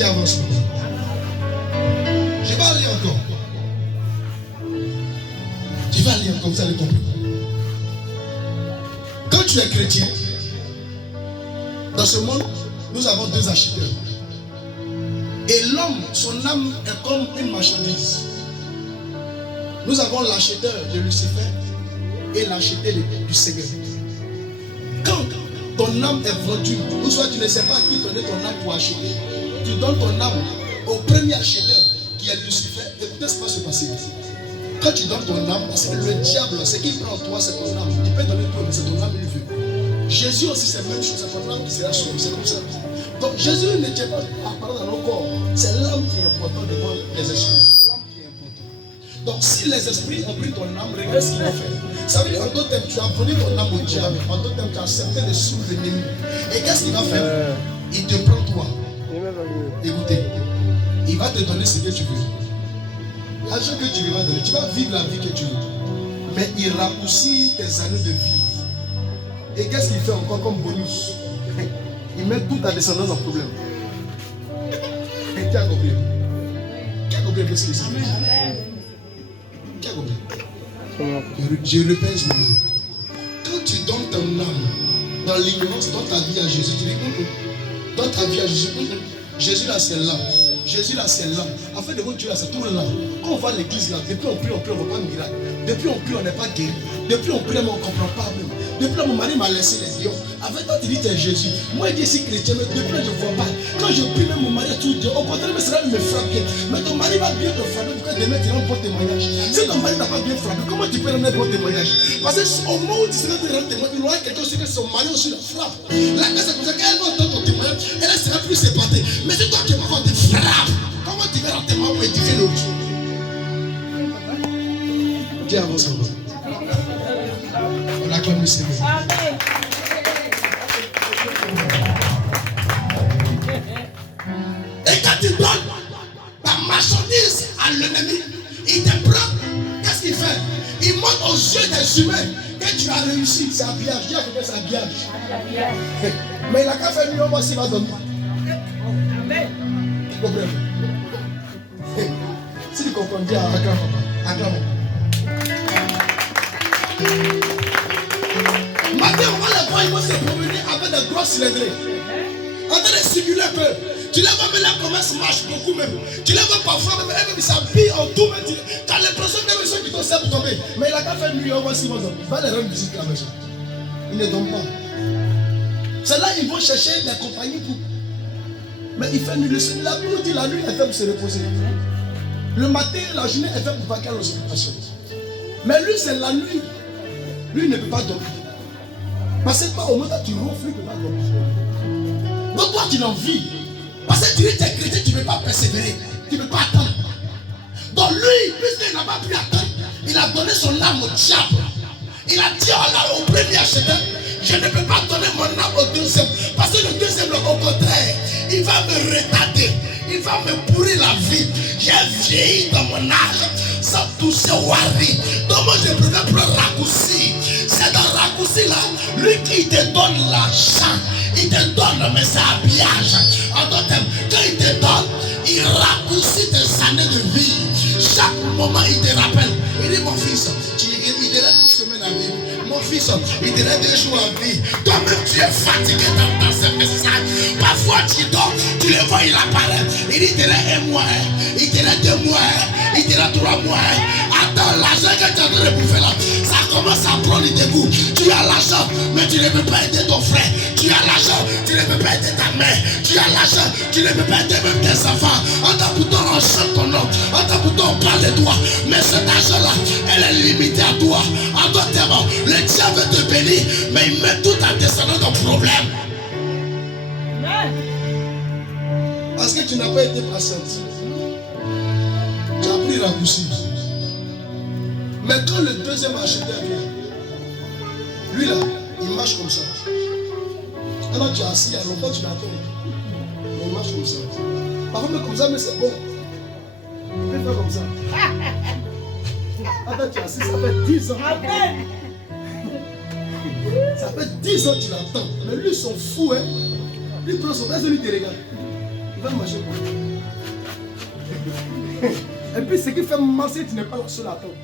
Dis avance. Je vais aller encore. Je vais aller encore, vous allez comprendre. Quand tu es chrétien, dans ce monde, nous avons deux acheteurs. Et l'homme, son âme est comme une marchandise. Nous avons l'acheteur de Lucifer et l'acheteur du Seigneur. Quand ton âme est vendue, ou soit tu ne sais pas à qui donner ton âme pour acheter, tu donnes ton âme au premier acheteur qui est Lucifer. Écoutez ce qui va se passer. Quand tu donnes ton âme, parce que le diable, ce qu'il prend en toi, c'est ton âme. Il peut donner tout, mais c'est ton âme, il veut. Jésus aussi, c'est la même chose, c'est ton âme qui sera sauvée. C'est comme ça. Donc Jésus ne tient pas à parler dans nos corps. C'est l'âme qui est importante devant les esprits. C'est l'âme qui est importante. Donc si les esprits ont pris ton âme, regarde ce qu'ils vont faire. Ça veut dire en d'autres termes, tu as vendu ton âme au diable. En d'autres termes, tu as accepté de suivre l'ennemi. Et qu'est-ce qu'il va faire? Il te prend toi. Écoutez, il va te donner ce que tu veux. L'argent que tu lui vas donner, tu vas vivre la vie que tu veux. Mais il raccourcit tes années de vie. Et qu'est-ce qu'il fait encore comme bonus? Il met toute ta descendance en problème. Et qui a compris? Qui a compris ce que c'est? Qui a compris? Je repèse mon nom. Quand tu donnes ton âme dans l'ignorance, dans ta vie à Jésus, tu dis dans ta vie à Jésus, Jésus là c'est là. Jésus là c'est là. En fait, devant Dieu là c'est tout là. Quand on va à l'église là, depuis on prie, on ne voit pas de miracle. Depuis on prie, on n'est pas guéri. Depuis on prie, mais on ne comprend pas même. Depuis là, mon mari m'a laissé les lions. Avec toi, tu dis tu es Jésus. Moi, je suis chrétien, mais depuis là, je ne vois pas. Quand je prie, même mon mari a tout dit. Au contraire, mais cela me frappe bien. Mais ton mari va bien te frapper pour que demain tu rends bon témoignage. Si ton mari n'a pas bien frappé, comment tu peux rendre un bon témoignage? Parce qu'au moment où tu seras de rendre témoignage, il y aura quelqu'un aussi que son mari aussi la frappe. Là, c'est comme ça qu'elle va entendre ton témoignage, elle sera plus épatée. Mais c'est toi qui vas te frappe. Comment tu vas rendre témoignage pour édifier l'autre? Dieu avance encore. On acclame le Seigneur. Amen. Et quand tu donnes ta marchandise à l'ennemi, il te prend. Qu'est-ce qu'il fait? Il montre aux yeux des humains que tu as réussi. C'est habillage. Dis à quelqu'un, c'est habillage. Mais il n'a qu'à faire mieux, moi s'il va dormir. Amen. Tu comprends? Si tu comprends, dis à acclame. Acclame. Matin, on va les voir, ils vont se promener avec des grosses cylindrées. En train de simuler un peu. Tu les vois, mais la commerce marche beaucoup même. Tu les vois parfois, même ils s'habillent en tout. Tu as l'impression que les gens qui t'ont servi pour tomber. Mais il a qu'à faire nuit, on va s'y voir. Il va les rendre visite à la maison. Ils ne dorment pas. C'est là ils vont chercher des compagnies pour. Mais il fait nuit. La Bible dit la nuit, elle fait pour se reposer. Le matin, la journée, elle fait pour vaquer aux occupations. Mais lui, c'est la nuit. Lui, il ne peut pas dormir. Parce que au moment où tu ronfles, il ne peut pas dormir. Donc toi, tu l'en vis. Parce que tu es chrétien, tu ne peux pas persévérer. Tu ne peux pas attendre. Donc lui, puisqu'il n'a pas pu attendre, il a donné son âme au diable. Il a dit au premier acheteur, je ne peux pas donner mon âme au deuxième. Parce que le deuxième, au contraire, il va me retarder. Il va me pourrir la vie. J'ai vieilli dans mon âge sans toucher au wari. Donc moi je préfère prendre raccourci. C'est dans raccourci là, lui qui te donne l'argent, il te donne mais c'est habillage. En d'autres termes, quand il te donne, il raccourcit tes années de vie. Chaque moment il te rappelle. Il dit mon fils, il te reste une semaine à vivre. Mon fils, il te reste 2 jours à vivre. Toi-même tu es fatigué dans ce message. Parfois tu dors, tu le vois, il apparaît. Il dit il te reste 1 mois, il te reste 2 mois, il te reste 3 mois. Attends, l'argent que tu as donné pour faire là, ça commence à prendre des goûts. Tu as l'argent, mais tu ne peux pas aider ton frère. Tu as l'argent, tu ne peux pas aider ta mère. Tu as l'argent, tu ne peux pas aider même tes enfants. En tant pourtant on chante ton nom, en tant pourtant on parle de toi. Mais cet argent-là, elle est limitée à toi. En d'autres termes, le diable veut te bénir, mais il met tout en descendant ton problème. Parce que tu n'as pas été patiente. Tu as pris raccourci. Mais quand le deuxième acheteur vient, lui là, il marche comme ça. Alors tu es assis, il y a longtemps tu l'attends. Mais il marche comme ça. Parfois même comme ça, mais c'est bon. Tu peux faire comme ça. Attends, tu es assis, ça fait 10 ans. Ça fait 10 ans que tu l'attends. Mais lui, ils sont fous, hein. Lui, prend son test et lui te regarde. Va marcher pour toi. Et puis ce qui fait mal, c'est que tu n'es pas la seule à attendre.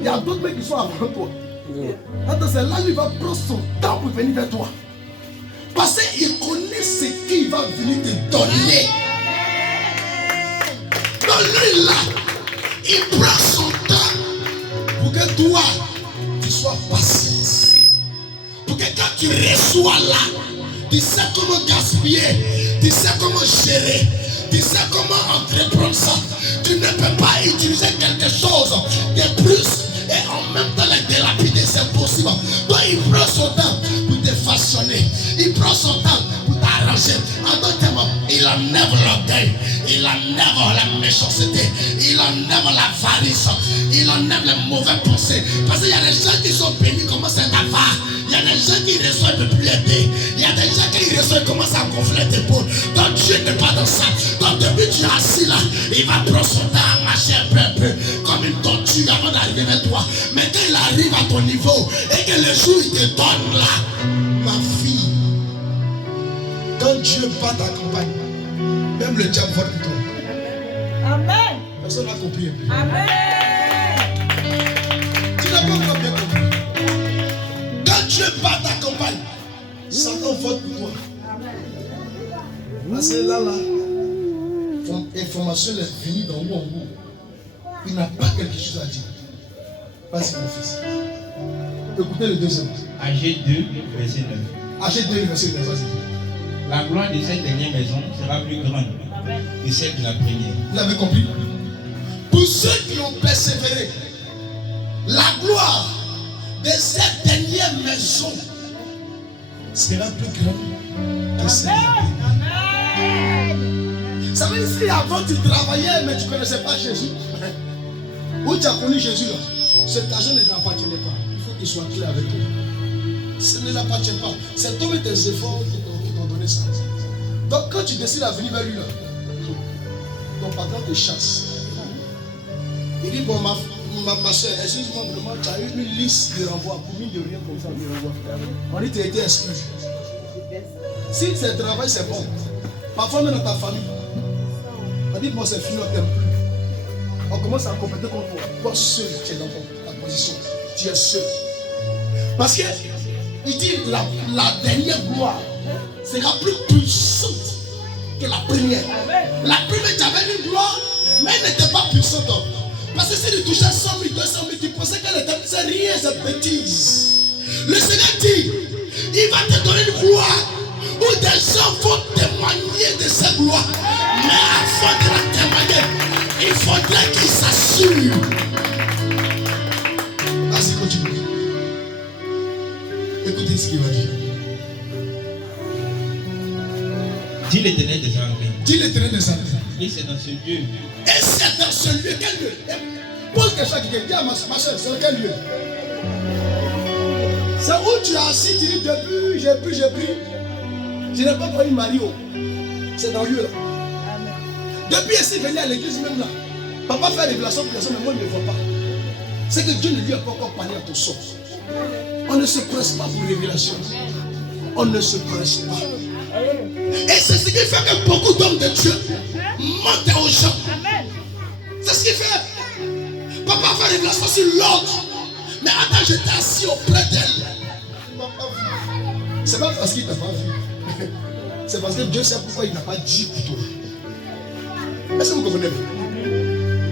Il y a d'autres mecs qui sont avant toi. Attends, c'est là qu'il va prendre son temps pour venir vers toi. Parce qu'il connaît ce qu'il va venir te donner. Donc lui là, il prend son temps pour que toi, tu sois patient. Pour que quand tu reçois là, tu sais comment gaspiller, tu sais comment gérer, tu sais comment entreprendre ça. Tu ne peux pas utiliser quelque chose de plus et en même temps les délapider, c'est possible. Donc il prend son temps pour te façonner, il prend son temps pour t'arranger. En d'autres termes, il enlève l'orgueil, il enlève la méchanceté, il enlève l'avarice, il enlève les mauvaises pensées. Parce qu'il y a des gens qui sont bénis, commencent à avoir. Il y a des gens qui reçoivent ne plus aider. Il y a des gens qui reçoivent commencent à gonfler tes épaules. Donc Dieu n'est pas dans ça. Donc depuis que tu es assis là, il va prendre son temps à marcher un peu, comme une tortue avant d'arriver vers toi. Mais quand il arrive à ton niveau et que le jour il te donne là, ma fille, quand Dieu bat ta campagne, même le diable vote pour toi. Amen. Personne n'a compris. Amen. Tu n'as pas encore bien compris. Quand Dieu bat ta campagne, Satan vote pour toi. Parce que là, l'information est venue d'en haut en haut. Il n'a pas quelque chose à dire. Vas-y mon fils. Écoutez le deuxième. Agé 2, verset 9. Agé 2, verset 9, vas-y. La gloire de cette dernière maison sera plus grande que celle de la première. Vous l'avez compris? Pour ceux qui ont persévéré, la gloire de cette dernière maison sera plus grande que celle de la première. Ça veut dire si avant tu travaillais mais tu ne connaissais pas Jésus, où tu as connu Jésus là, cet argent ne t'appartenait pas. Il faut qu'il soit clair avec toi. Ça ne l'appartient pas. C'est toi et tes efforts qui t'ont donné ça. Donc quand tu décides à venir vers lui là, ton patron te chasse. Il dit bon ma soeur, excuse-moi vraiment, tu as eu une liste de renvoi, pour mine de rien comme ça, de renvoi. On dit que tu as été exclu. Si ce travail c'est bon, parfois même dans ta famille, on dit bon c'est fini, on t'aime plus. On commence à compéter contre toi. Toi seul, tu es dans ta position. Tu es seul. Parce que il dit la dernière gloire sera plus puissante que la première. La première, tu avais une gloire, mais elle n'était pas puissante. Parce que si tu touchais 100 000, 200 000, tu pensais qu'elle était c'est rien, cette bêtise. Le Seigneur dit, il va te donner une gloire où des gens vont témoigner de cette gloire. Mais avant de la témoigner, il faudrait qu'ils s'assurent. Vas-y, continue. Écoutez ce qu'il va dire. Dit l'Éternel des armées. Dis l'Éternel des armées. Et c'est dans ce lieu. Et c'est dans ce lieu, quel lieu? Pose question à quelqu'un, dis à ma soeur, c'est dans quel lieu? C'est où tu es assis, tu dis depuis, j'ai pris. Je n'ai pas pris Mario. C'est dans le lieu là. Depuis ici, venir à l'église même là. Papa fait révélation pour personne, mais moi je ne le vois pas. C'est que Dieu ne lui a pas encore parlé à ton sort. On ne se presse pas pour révélation. On ne se presse pas. Et c'est ce qui fait que beaucoup d'hommes de Dieu mentent aux gens. C'est ce qui fait. Papa fait révélation sur l'autre. Mais attends, j'étais assis auprès d'elle. C'est pas parce qu'il ne t'a pas vu. C'est parce que Dieu sait pourquoi il n'a pas dit pour toi. Est-ce que vous comprenez?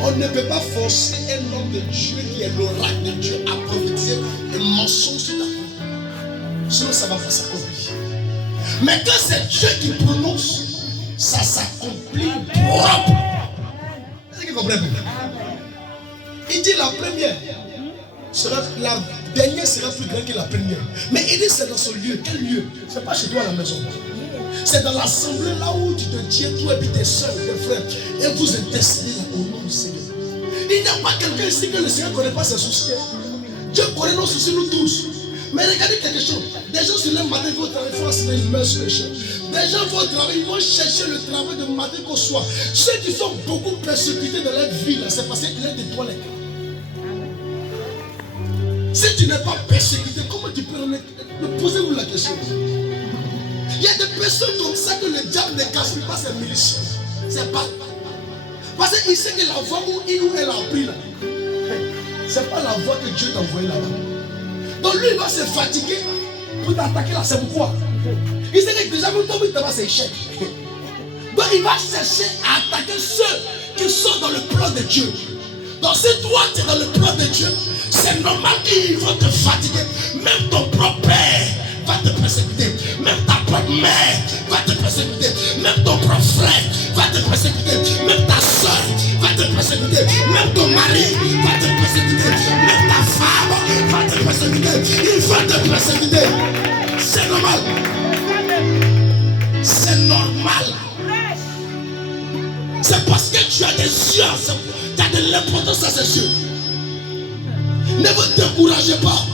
On ne peut pas forcer un homme de Dieu qui est l'oracle de Dieu à prophétiser un mensonge sur ta vie. Sinon ça va pas s'accomplir. Mais quand c'est Dieu qui prononce, ça s'accomplit propre. Est-ce que vous comprenez? Il dit la première sera, la dernière sera plus grande que la première. Mais il dit c'est dans ce lieu. Quel lieu? C'est pas chez toi à la maison. C'est dans l'assemblée là où tu te tiens, toi et puis tes soeurs, tes frères, et vous intercédez au nom du Seigneur. Il n'y a pas quelqu'un ici que le Seigneur ne connaît pas ses soucis. Dieu connaît nos soucis, nous tous. Mais regardez quelque chose. Des gens se lèvent matin, ils vont travailler, ils font ils meurent sur les champs. Des gens vont travailler, ils vont chercher le travail de matin qu'au soir. Ceux qui sont beaucoup persécutés dans leur vie, c'est parce qu'ils aident de toi les gars. Si tu n'es pas persécuté, comment tu peux me posez-vous la question? Il y a des personnes comme ça que le diable ne gaspille pas ses munitions. C'est pas. Parce qu'il sait que la voie où il ou elle a pris là, c'est pas la voie que Dieu t'a envoyée là-bas. Donc lui, il va se fatiguer pour t'attaquer là. C'est pourquoi il sait que déjà, même toi, il va s'échec. Donc il va chercher à attaquer ceux qui sont dans le plan de Dieu. Donc si toi, tu es dans le plan de Dieu, c'est normal qu'ils vont te fatiguer. Même ton propre père va te persécuter. Même ta propre mère va te persécuter. Même ton propre frère va te persécuter. Même ta soeur va te persécuter. Même ton mari va te persécuter. Même ta femme va te persécuter. Il va te persécuter. C'est normal. C'est normal. C'est parce que tu as des yeux. Tu as de l'importance à ses yeux. Ne vous découragez pas.